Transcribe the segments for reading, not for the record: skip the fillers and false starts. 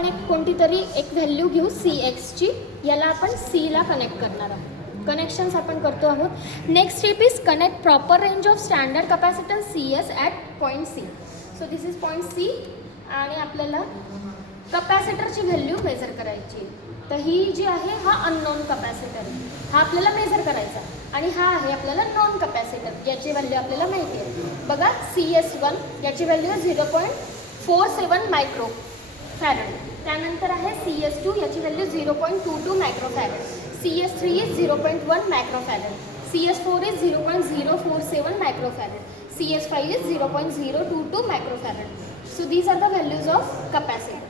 आपण एक कोणती तरी एक व्हॅल्यू घेऊ CXची, याला आपण Cला कनेक्ट करणार आहोत. कनेक्शन्स आपण करतो आहोत. Next step is connect proper range of standard capacitance CS at point C. So this is point C आणि आपल्याला कपॅसिटरची व्हॅल्यू मेजर करायची. तर ही जी आहे हा अननोन कपॅसिटर, हा आपल्याला मेजर करायचा आणि हा आहे आपल्याला नॉन कपॅसिटर, याची व्हॅल्यू आपल्याला माहिती आहे. बघा CS1 याची व्हॅल्यू 0.47 मायक्रो फॅरड. त्यानंतर आहे CS2 याची value 0.22 micro farad. CS3 is 0.1 micro farad. CS4 is 0.047 micro farad. CS5 is 0.022 micro farad. So these are the values of capacitor.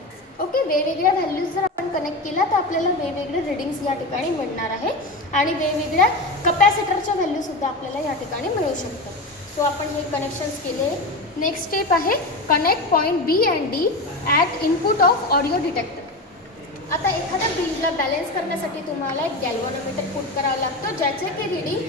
Okay, वेगवेगळ्या व्हॅल्यूज जर आपण कनेक्ट केला तर आपल्याला वेगवेगळे रिडिंग्स या ठिकाणी मिळणार आहे आणि वेगवेगळ्या कपॅसिटरच्या व्हॅल्यूसुद्धा आपल्याला या ठिकाणी मिळू शकतात. सो आपण हे कनेक्शन्स केले. नेक्स्ट स्टेप आहे connect point B and D at input of audio detector. आता एखाद्या बिलला बॅलन्स करण्यासाठी तुम्हाला एक गॅल्व्हनोमीटर पुट करावा लागतो, ज्याचे की रिडिंग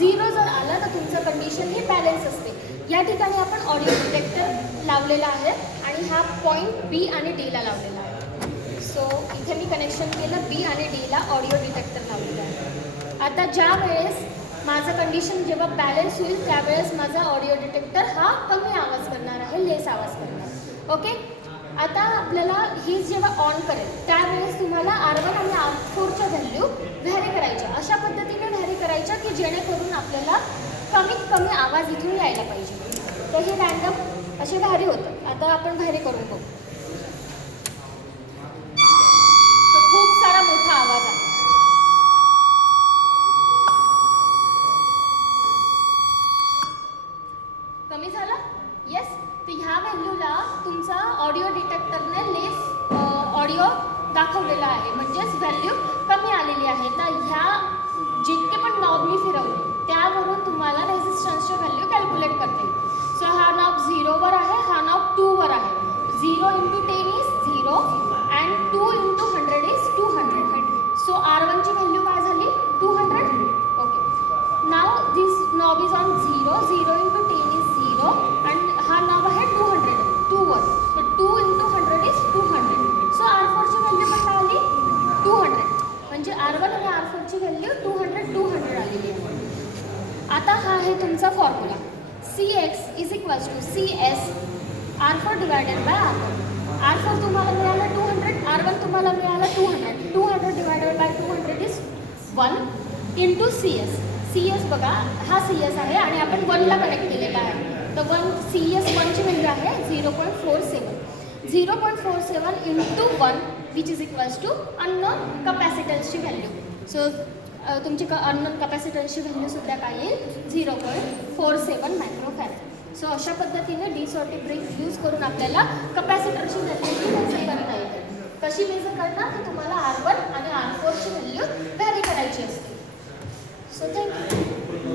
0 जर आला तर तुमचं कंडिशन ही बॅलन्स असते. या ठिकाणी आपण ऑडिओ डिटेक्टर लावलेला आहे आणि हा पॉईंट B आणि Dला लावलेला आहे. सो इथे मी कनेक्शन केलं B आणि Dला ऑडिओ डिटेक्टर लावलेलं आहे. आता ज्या वेळेस माझं कंडिशन जेव्हा बॅलन्स होईल त्यावेळेस माझा ऑडिओ डिटेक्टर हा कमी आवाज करणार आहे, लेस आवाज करणार. ओके, आता आपल्याला ही जेव्हा ऑन करेल त्यावेळेस तुम्हाला R1 आणि R4च्या व्हॅल्यू व्हॅरी करायच्या. अशा पद्धतीने व्हॅरी करायच्या की जेणेकरून आपल्याला कमीत कमी आवाज इथून यायला पाहिजे. तर हे रँडम असे व्हॅरी होतं. आता आपण व्हॅरी करून बघू. तर खूप सारा मोठा आवाज आहे. कमी झाला? येस. तर ह्या व्हॅल्यूला तुमचा ऑडिओ डिटेक्टरने लेस ऑडिओ दाखवलेला आहे, म्हणजेच व्हॅल्यू कमी आलेली आहे. तर ह्या जितके पण नॉब मी फिरवले त्यावरून तुम्हाला रेझिस्टन्सची व्हॅल्यू कॅल्क्युलेट करता येईल. सो हा नॉब 0वर आहे, हा नॉब 2वर आहे. 0 × 10 इज 0 अँड 2 × 100 इज 200. सो R1ची व्हॅल्यू काय झाली? 200. Okay, now this knob is on 0. 0 × 10 is 0 and हा नॉब आहे 200वर. तर 2 × 100 इज 200. सो R4ची व्हॅल्यू पण काय आली? 200. म्हणजे R1 आणि R4ची व्हॅल्यू 200 आलेली आहे. आता हा आहे तुमचा formula. CX is equals to CS R4 divided by R1. R4 तुम्हाला मिळाला 200, R1 तुम्हाला मिळाला 200. 200 divided by 200 is 1 × CS. CS बघा, हा CS आहे आणि आपण 1ला कनेक्ट केलेला आहे. तर CS1ची व्हॅल्यू आहे 0.47. 0.47 × 1 which is equals to unknown कपॅसिटन्सची व्हॅल्यू. सो तुमची अननोन कपॅसिटन्सची व्हॅल्यूसुद्धा काय येईल? 0.47 मायक्रो फॅरड. सो अशा पद्धतीने डिसऑर्टी ब्रिक यूज करून आपल्याला कपॅसिटरची व्हॅल्यू मेजर करता येते. कशी मेजर करणार? तर तुम्हाला R1 आणि R4ची व्हॅल्यू व्हॅरी करायची असते. So thank you.